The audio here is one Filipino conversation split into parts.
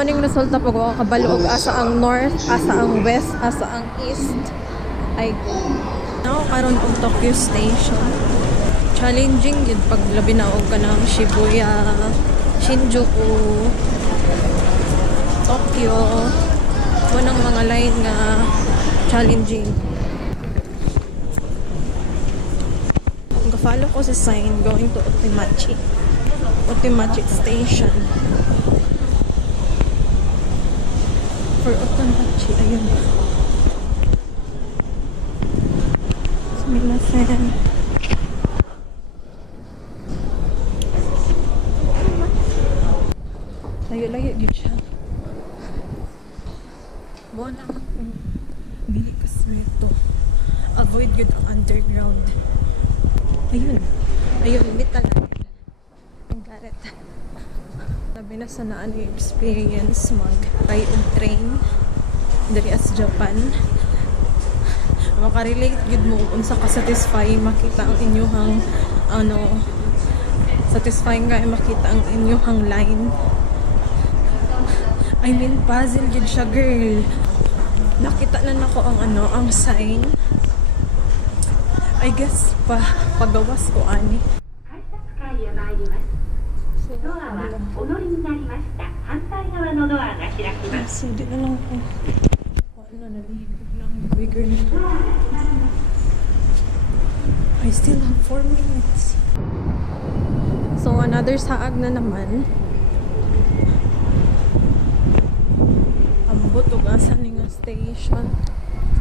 Morning resulta pag ako kabalog asa ang north, asa ang west, asa ang east. Ay go. Now karon og Tokyo Station. Challenging yun pag labi na og kanang Shibuya, Shinjuku, Tokyo. Munang mga line nga challenging. Follow ko sa sign going to Otemachi Station. For Otemachi, ayun. Sumimasen. Layo-layo yun siya. Buwan lang akong hindi kasreto. Avoid good ang underground. Ayun. Ayun, metal. Ang garet. Sabi na sa naan yung experience mag-ride og train dari as Japan. Makarelate yun mo kung sa ka-satisfying makita ang inyuhang satisfying ka makita ang inyuhang line. I mean, puzzle yun siya, girl. Nakita na nako ang sign. I guess pagawas ko ani. So, di na lang ako. Nalilig lang. Bigger na. I still have 4 minutes. So, another saag na naman. Ambot o gasan nga station.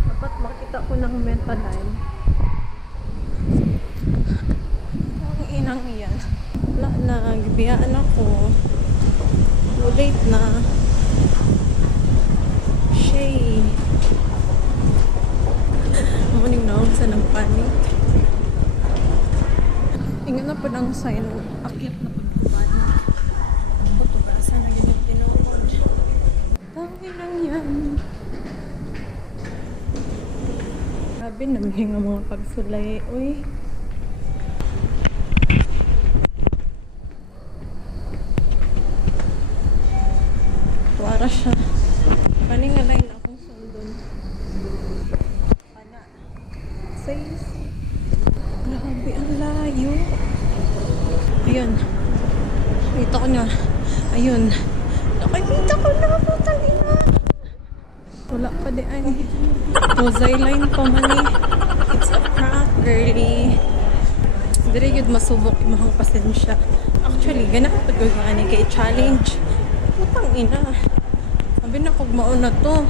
Dapat makita ko ng Meta Line. Ang inang iyan. Wala na. Gibiyaan ako. Too late na. Shay. Morning na ako sa nagpanik. Ingat na pa ng sign. Akyat na pagkuban. Ang butugasa na ganyan tinuod. Tangi lang yan. Grabe naman yung mga pagsulay. Uy. Wara siya. Paning nga line akong sundon. Pana. Says. Grabe, ang layo. Ayun. Kita ko na. Ayun. Nakikita ko na. Putang ina. Wala pa di ay. Mosay line pa man eh. It's a prank, girly. Dire yun masubok yung mga pasensya. Actually, ganahan pa ko nga kay challenge. Putang ina. Sabi na kung mauna to.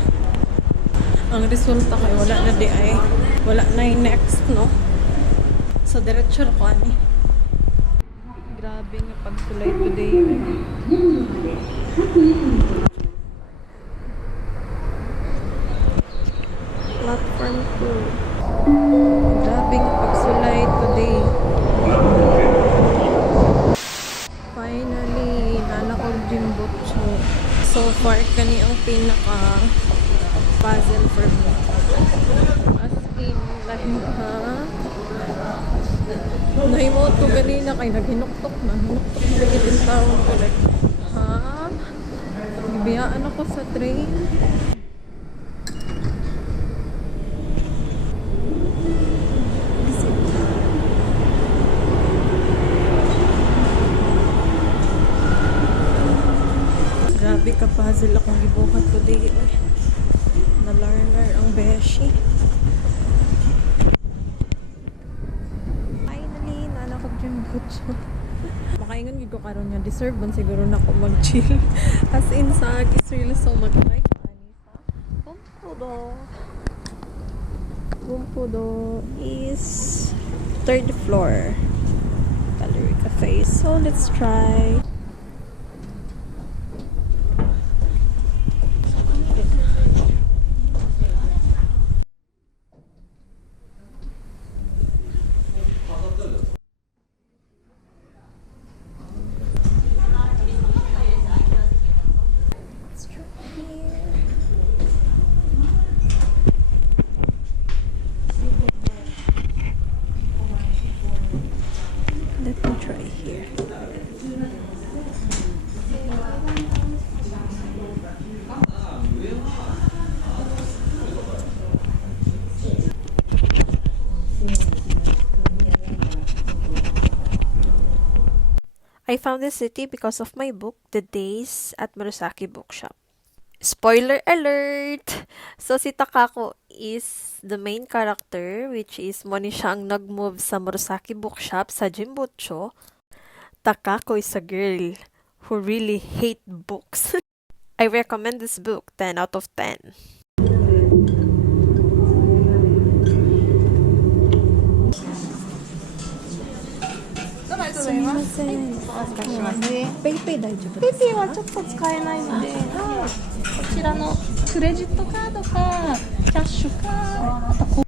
Ang resulta kay wala na di ay. Wala na yung next, no? So, diretso ko ani. Grabe nga pagsulay today. Platform 2. Grabe nga pagsulay today. Finally, nanakog Jimbutsu. So far, kani ang pinaka puzzle for me. As in, like, ha? Nahimo ito ganina kay naghinuktok na. Hinuktok na yung taon ko. Like, ha? Biyaan ako sa train. Grabe ka puzzle akong ibuhat today. Na-learner ang beshi. Finally, nanakog yung butso. Makaingan ko karon niya. Deserve man siguro na ako mag-chill. As in sa Israel, so mag-like. Gumpudo is 3rd floor. Gallery Cafe. So, let's try. I found this city because of my book, The Days at Murasaki Bookshop. Spoiler alert! So, si Takako is the main character, which is mo ni siya ang nag-move sa Murasaki Bookshop sa Jimbutsu. Takako is a girl who really hate books. I recommend this book, 10 out of 10. PayPay 大丈夫ですか？ PayPay はちょっと使えないので、こちらのクレジットカードかキャッシュか、あとこ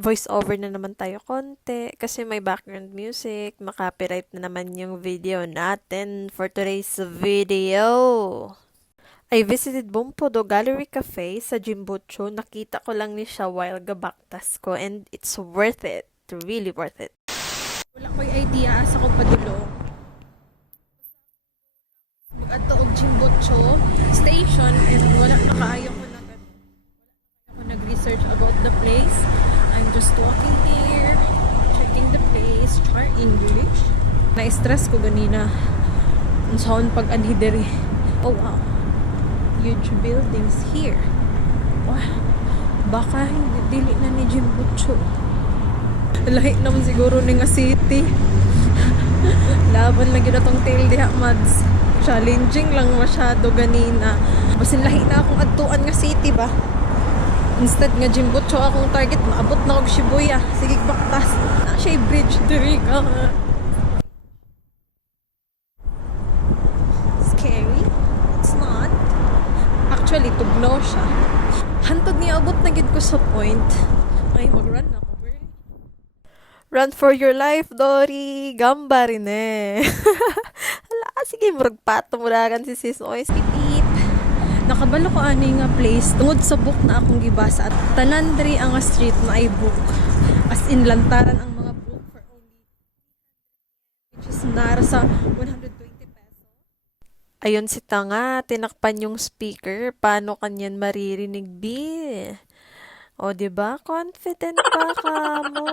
Voice over na naman tayo konti kasi may background music. Makapiright na naman yung video natin for today's video. I visited Bumpodo Gallery Cafe sa Jimbutsu. Nakita ko lang ni siya while gabaktas ko and it's worth it. Really worth it. Wala ko'y idea asa ko padulong. Mag-adto og Jimbutsu station and wala nakaayo ko nag-research about the place. I'm just walking here, checking the place, char English. Na-stress ko ganina. Unsaon pag anhi diri. Oh wow. Huge buildings here. Wow. Baka hindi dili na ni Jimbutsu. Lahi naman siguro ni nga city. Laban lagi na tong tail diha mads. Challenging lang masyado ganina. Basin lahi na akong adtuan nga city ba. Instead nga Jimbutsu akong target, maabot na og Shibuya. Sige, baktas. Na siya'y bridge diri ka. Scary? It's not. Actually, tugnaw siya. Hantod niya abot na gid ko sa point. Ay, mag-run ako, girl. Run for your life, Dory. Gamba rin eh. Hala, sige, murag pato muragan si Sis Oy. Skip-ip. Nakabalo ko ani nga place tungod sa book na akong gibasa at tanan diri ang street na ay book. As in lantaran ang mga book for only which is nara sa 120 pesos. Ayun si Tanga, tinakpan yung speaker. Paano kanyan maririnig, B? O, diba? Confident pa ka mo.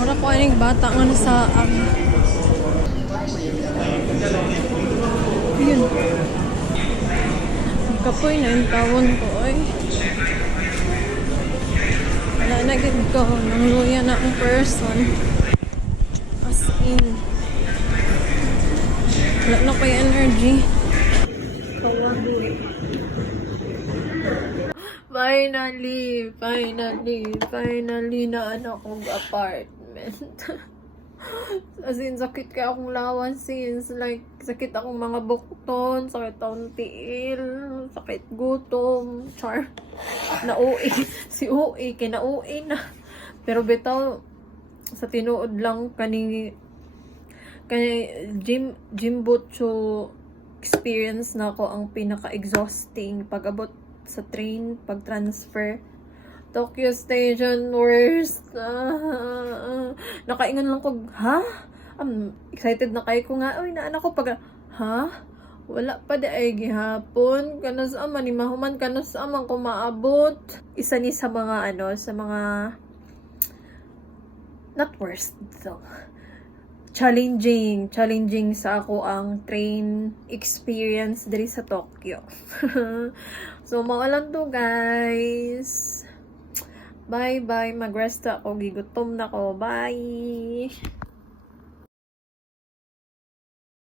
Mura ko aning bata nga sa yun. Kapoy na yung tawon ko ay. Wala na gid ko. Nangluya na ang person. As in. Wala na ko yung energy. Finally na anak kong apartment. As in, sakit kaya akong lawan since like, sakit akong mga bukton, sakit akong tiil, sakit gutom, char. Na-uwi. Si uwi, kina-uwi na. Pero bitaw, sa tinuod lang, kani Jimbutsu experience na ako ang pinaka-exhausting pag-abot sa train, pag-transfer. Tokyo Station, worst. Nakaingon lang ko, ha? Excited na kayo ko nga. Uy, naanak ko pag, ha? Wala pa di ay gihapon. Kanas aman, ni mahuman kanas aman ko maabot. Isa ni sa mga, sa mga, not worst, so, challenging sa ako ang train experience diri sa Tokyo. So, maulan to, guys. Bye-bye. Mag-rest ako. Gigutom na ko. Bye!